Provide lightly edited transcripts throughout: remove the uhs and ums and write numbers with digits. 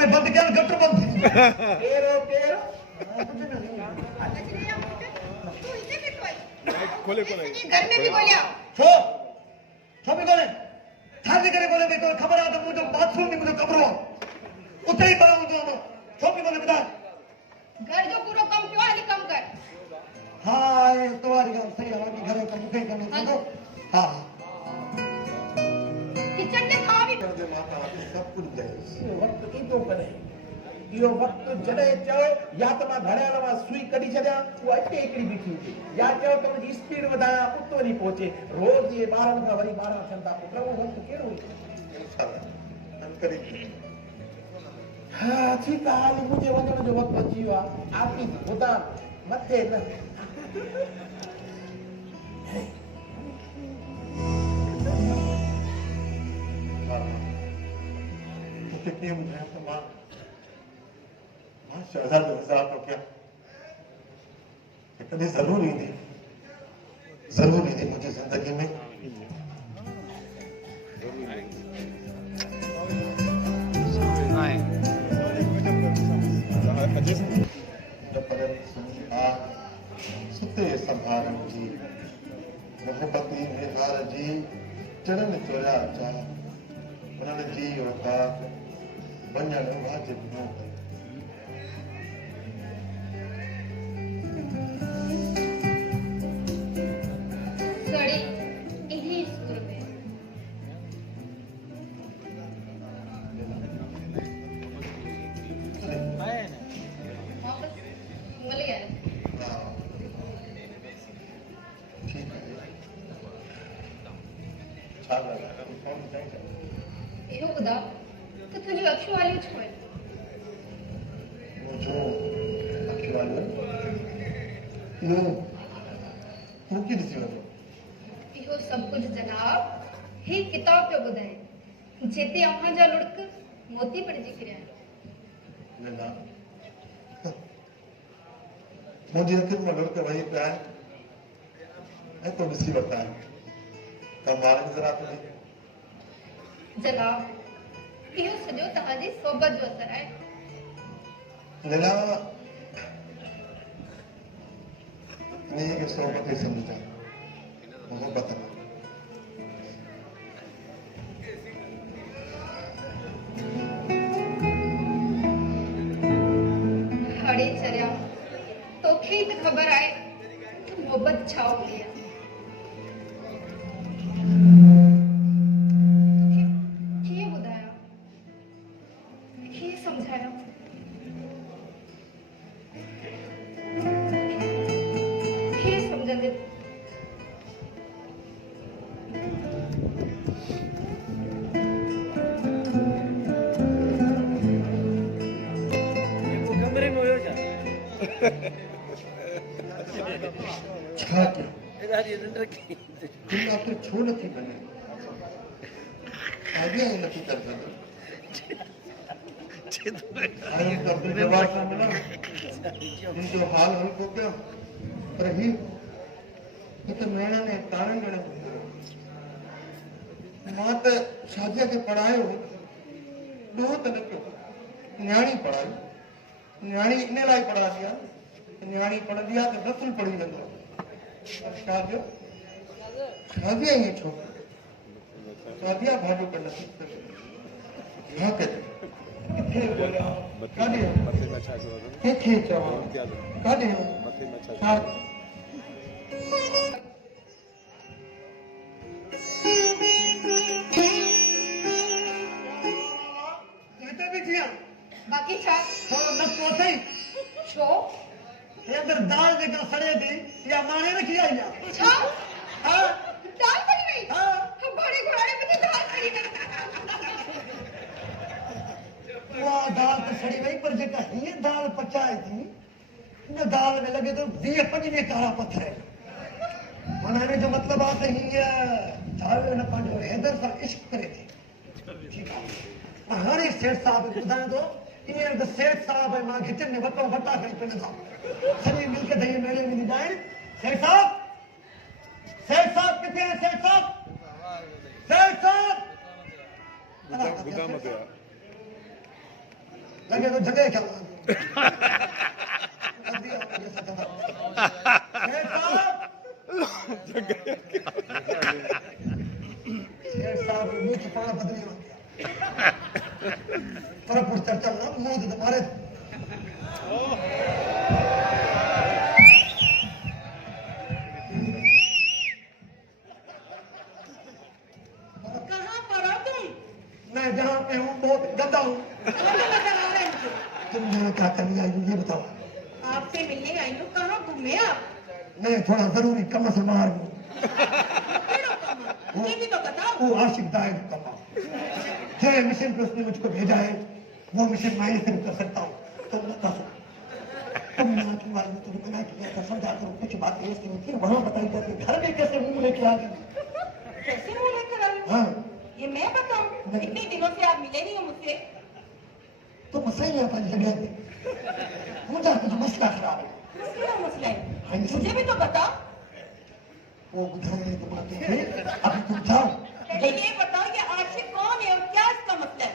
मैं बंद क्या गटर बंद केरो केरो खोले खोले घर में भी बोलिया छो छो भी बोले थाने करे बोले मैं तो खबर आता मुझे बाथरूम में मुझे कमरो उतरे ही पड़ा मुझे छो भी बोले बता घर जो पूरा कम क्यों है कम कर हाँ ये तुम्हारी बात सही है कि घर का मुझे करना तो हाँ किचन के खा भी कर दे माता सब कुछ दे वक्त की तो करे यो वक्त जड़े चो या तो मां घणे वाला सुई कढी छड्या वो अटे एकड़ी बीठी हुई या चो तो मुझी स्पीड वधाया उतो नहीं पहुंचे रोज ये 12 का वरी 12 घंटा पुत्र वो वक्त केड़ो इंशाल्लाह हम करेंगे हां ठीक है हाल मुझे वजन जो वक्त अची वा आपकी खुदा मथे न कितनी उम्र है तुम्हारा शहजाद हजार तो क्या इतनी जरूरी थी मुझे जिंदगी में सुते संभारण जी मोहब्बती निहार जी चढ़न चोरा चा उन्होंने जी होता वञण वाजिब न हो सड़ी इन्हीं सुर में वापस मिल गया ठीक है छा लगा कौन चाहिए एहो खुदा तो तुझे अक्षु वाली छोड़ वो जो अखिवाल नो वो की दिसी वो इहो सब कुछ जनाब ही किताब पे ॿुधाए जेते अव्हां जा लुड़क मोती पड़जी फिरिया लेना मुझे अखिल में लड़के वही पे है मैं तो दिसी बताया कमाल जरा तो जनाब इहो सॼो तव्हांजी सोबत जो असर आहे लेना नहीं के सोबत ही समझा मोहब्बत है हड़े चरिया तोखे त ख़बर आहे मोहब्बत छा हूंदी आहे कीअं ॿुधायां कीअं सम्झायां कीअं सम्झंदे कमरे में हो जा छा के इधर ये रखी तुम आखिर छो न थी बने आगे ही नहीं कर सकते आगे कर दे जवाब सामने इन जो हाल हमको क्या पर ही तो मैंने ने तारण में मां त शादी के पढ़ायो दो तन को न्याणी पढ़ाई न्याणी इने लाइ पढ़ा दिया न्याणी पढ़ दिया तो रसूल पढ़ी वेंदो शादी शादी ये छोकरो शादी भाॼो कर नसीब कर हाँ के किथे बोलिया काॾे मथे में छा कयो किथे चवां काॾे मथे में छा छा हिते बि थी बाक़ी छा थोरो न पहुतई छो हे अंदर दाल जेका सड़े थी या माणे रखी आई आहे छा हाँ दाल खड़ी नहीं हाँ बड़े घोड़े में दाल खड़ी नहीं वाह दाल तो सड़ी वही पर जेका ये दाल पचाए थी न दाल में लगे तो 20-25 कारा पत्थर है मनाने जो मतलब आते ही ये चावे न पंजो हैदर सां इश्क करे थी ठीक है हाणे सेठ साहब ॿुधाए थो ईअं त सेठ साहब ऐं मां किचन में वटो वटा खणी पिन था सॼी मिल्क दही मेले में ॾींदा आहिनि सेठ साहब किथे आहे सेठ साहब गुदाम ते लगे तो जगह क्या शेर साहब मुंह छुपाना बदली हो गया पर पुर चर्चा ना मुंह तो मारे कहाँ पर हो तुम? मैं जहाँ पे हूँ बहुत गंदा हूँ मुझे नजर आ रहे हैं। तुम यहाँ क्या करने आई हो ये बताओ आपसे मिलने आई हूँ। कहाँ घूमे आप? मैं थोड़ा जरूरी कम से मार हूँ केड़ो कमा? मुझे भी तो बताओ। वो आशिक दायद कमा जो मिशन पे उसने मुझको भेजा है वो मिशन मैं ही सिर्फ कर सकता हूँ तुम बता सकते तुम यहाँ की वाली ने तुम्हें मना किया था समझा करो कुछ बातें ऐसी नहीं थी वहाँ बताई जाती घर में कैसे मुंह लेके आ गई कैसे मुँह लेकर आई? हाँ ये मैं बताऊँ? नहीं। इतने दिनों से आप मिले नहीं हो मुझसे। तुम सही है अपनी जगह पे मुझे कुछ मसला खराब है क्या मसला है? हाँ जी। मुझे भी तो बताओ। वो बुझाने तुम आते थे अभी तुम जाओ पहले ये बताओ कि आशिक कौन है और क्या इसका मतलब है?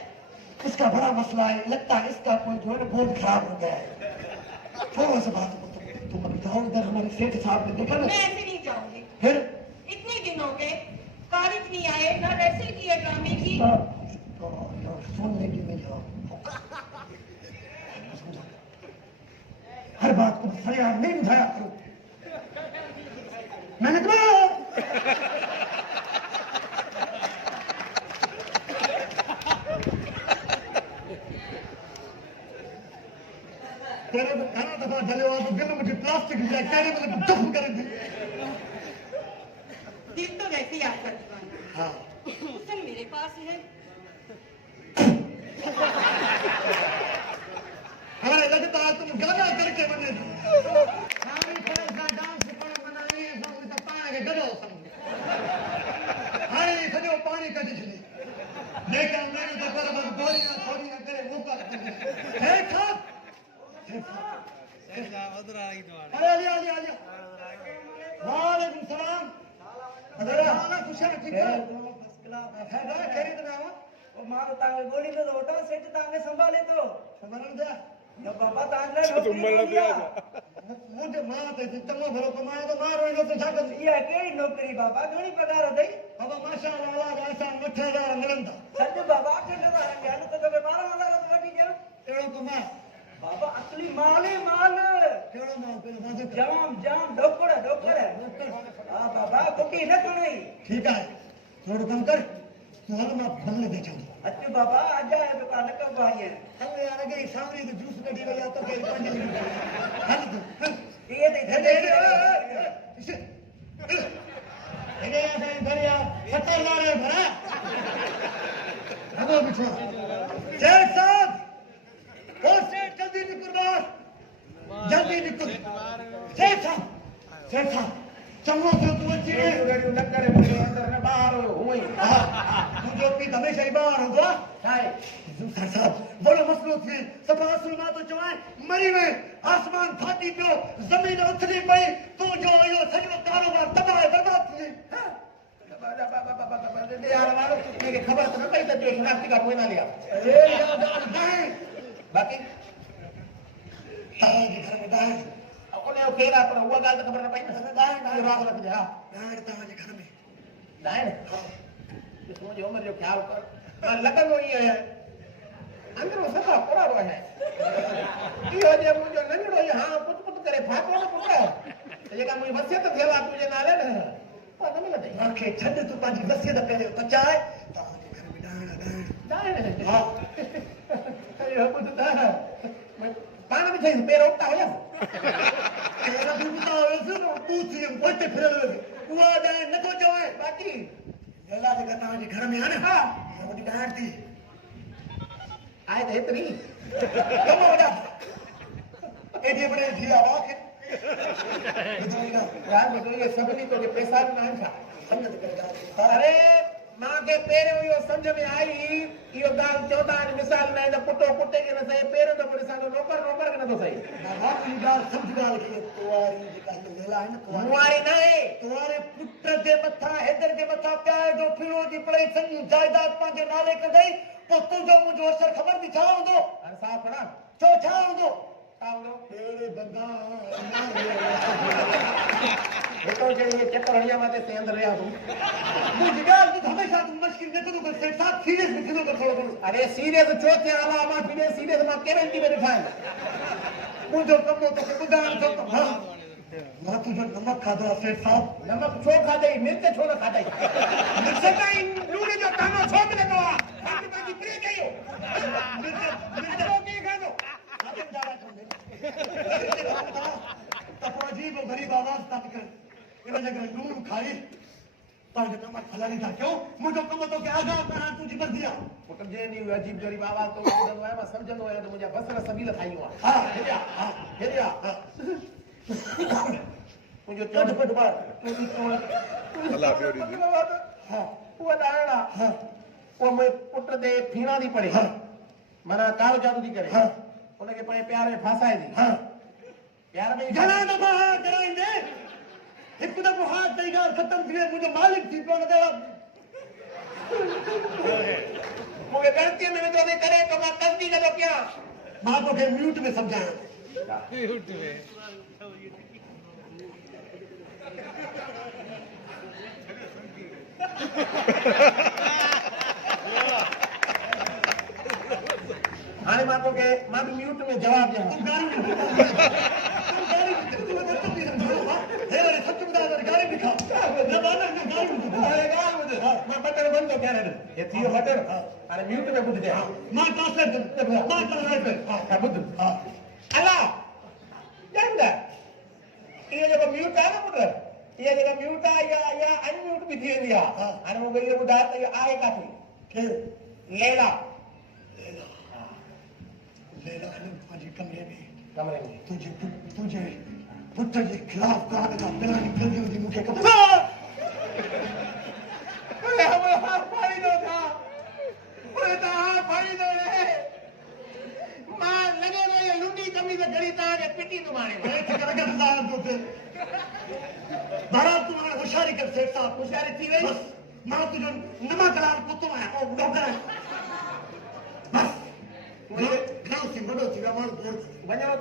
इसका बड़ा मसला है लगता है इसका कोई जो है ना बोर्ड खराब हो गया है थोड़ा सा बात को तुम अभी जाओ इधर हमारे सेठ साहब ने देखा ना मैं ऐसे नहीं जाऊंगी। फिर इतने दिन हो गए, कारिज नहीं आए, ना रेसिल की है ड्रामे की। सुन लेगी मैं जाओ हर बात को सरिया नहीं उठाया करो मैंने कहा तेरे तो खाना दफा चले हुआ तो दिल मुझे प्लास्टिक दिया कहने मतलब दफन कर दी दिल तो वैसे ही आपका दीवाना। हाँ हुस्न मेरे पास है। हमारे लगता है तुम गाना करके बने हमारी पैसा डांस पर बनाई समझ तो पानी के गजो समझ हाय सजो पानी का दिखली लेकिन मैंने तो पर बस गोलियां छोड़ियां करे मुंह पर है खाप अरे अली अली अली वालेकुम सलाम अरे हां खुश है ठीक है फर्स्ट क्लास है ना खरीद में आवा वो मारो तांगे गोली तो होटो सेट तांगे संभाले तो संभालन दे यो बाबा तांगे नौकरी दिया मुझे मां ते चंगो भरो कमाए तो मां रोइनो तो छाकन ये केड़ी नौकरी बाबा घणी पगार दई बाबा माशाअल्लाह अल्लाह ऐसा मठेदार मिलंदा सच बाबा ठंडा रहंगे तो तो 12,000 तो वठी गयो एड़ो कमा बाबा असली माल है माल केड़ो मां पे बाजे जाम जाम डोकड़ डोकड़ हां बाबा कोटी न कोणी ठीक है थोड़ा कम कर तो हम मां बदले दे चल अच्छे बाबा आजा है दुकान कब आई है हम यार के सामने तो जूस कटी गया तो के पानी हल तू ये दे हे ये ऐसे दरिया 70 लारे भरा हगो बिछो सेठ साहब ओ सेठ जल्दी निकल बाहर जल्दी निकल सेठ साहब चंगो तो तू अच्छी है रेडियो न करे मुझे अंदर न बाहर हुई तू जो पी हमेशा ही बाहर होगा हाय जूसर साहब बड़ो मसलो थी सफा सुना तो चवाए मरी में आसमान फाटी पियो जमीन उथली पई तू जो यो सजो कारोबार तबाह बर्बाद थी यार मारो तुझे खबर तो न पई तो जो शनाख्ती का कोई ना लिया ए यार नहीं बाकी तारा के घर में दाए ओने फेरा पर हुआ गाल तो खबर न पई ना दाए रात लग जा दाए तारा के घर में दाए ये सोच उम्र जो ख्याल कर लगन हुई है अंदर वो सफा पड़ा हुआ है यो जे मुझे नंगड़ो ये हां पुट पुट करे फाटो न पुटो ये का मुई वसियत देवा तुझे नाले न तो न मिले आंखें छड तू पाजी वसियत पहले पचाए तारा के घर में दाए दाए हां ये पुट दा मैं पानी में थे पैर उठता हो जा तेरा भी बताओ से तू थी पटे फिर हुआ दाए न को जाए बाकी जल्ला के तारा के घर में आने हां वो दाए थी आए थे इतनी कम हो जा ए जे बड़े थी आवाज यार मुझे ये सब नहीं तो ये पैसा भी ना था समझ कर अरे मां के पेरे यो समझ में आई यो गाल 14 मिसाल नहीं तो पुटो पुटे के न सही पेरे तो पड़े सानो नौकर नौकर के न तो सही बाबा की गाल समझ गाल की तुम्हारी जे का लेला है ना मुआरी नहीं तुम्हारे पुट जे मथा हैदर जे मथा प्यार जो फिरो जी पढ़ाई संगी जायदाद पंहिंजे नाले कढई पोइ तुंहिंजो मुंहिंजो असर ख़बर थी छा हूंदो हाणे साफ़ खणा छो छा हूंदो छा हूंदो अहिड़े बंदा हिकिड़ो चई ये चक्कर हणिया मां ते सेंध रहिया तूं मुंहिंजी ॻाल्हि ॿुध हमेशह तूं मुश्किल न कंदो कर सेठ साहब सीरियस न थींदो कर थोरो घणो अरे सीरियस छो थिया आला मां फिरे सीरियस मां केवल थी ॾिठा आहिनि मुंहिंजो कमु तोखे ॿुधाइण थो हा मां तुंहिंजो नमक खाधो आहे सेठ साहब नमक छो खाधई मिर्च छो न खाधई मिर्च ताईं लूण जो दानो छो मिलंदो आहे खाधी पंहिंजी प्रिय कयो मिर्च रोटी खाधो हाकिम दादा त पोइ अजीब ग़रीब आवाज़ था निकिरनि इन जॻह लूण खाई पंहिंजो नमक हलाईंदा था कयो मुंहिंजो कमु तोखे आज़ादु करणु तुंहिंजी मर्ज़ी आहे पुट जे ॾींहुं अजीब ग़रीब आवाज़ तो ॿुधंदो आहियां मां सम्झंदो आहियां त मुंहिंजा बसर सभील खाईंदो आहे हा हेॾिया हा हेॾिया मुंहिंजो चोट फट ॿार तुंहिंजी चोट अलाह पियो ॾींदो हा उहा ॾाइणा हा उहा मुंहिंजे पुट ते फीणा थी पढ़े हा माना कारो जादू थी करे हा उनखे पंहिंजे प्यार में फासाए थी हा प्यार में घणा दफ़ा हा कराईंदे हिकु दफ़ो हा तई ॻाल्हि ख़तमु थी वई मुंहिंजो मालिक थी पियो न मूंखे ग़लतीअ में वेंदो थी करे त मां तस्दीक थो कयां मां तोखे म्यूट में सम्झायां हाणे मां तोखे मां बि म्यूट में जवाब ॾियां तूं गाली सच ॿुधाए गाली बि खा न गाली ॻाल्हि ॿुध मां बटन बंदि थो कयां हे थी वियो बटन हाणे म्यूट में ॿुधजांइ मां ट्रांसलेट हा ॿुध अला ॼाणंदा इहो जेको म्यूट आहे न पुट इहा जेका म्यूट आहे इहा अनम्यूट बि थी वेंदी आहे हाणे मूंखे इहो ॿुधाए त इहो आहे काथे केरु लैला लैला पंहिंजे कमरे में कमरे में तुंहिंजे पुट जे खिलाफ़ कहाणी खां पहिरां निकिरंदी हूंदी मूंखे ख़बर पाणींदो था पाणींदो रे मां लॻे थो इहा लुंडी कमीज़ घड़ी तव्हांखे पिटींदो हाणे महाराज तूं हाणे होशियारी कर सेठ साहब होशियारी थी वई मां तुंहिंजो नमक लाल कुतो आहियां पोइ डॉक्टर आहियां बसि घणो थी वॾो थी वियो माण्हू बोर थी वञो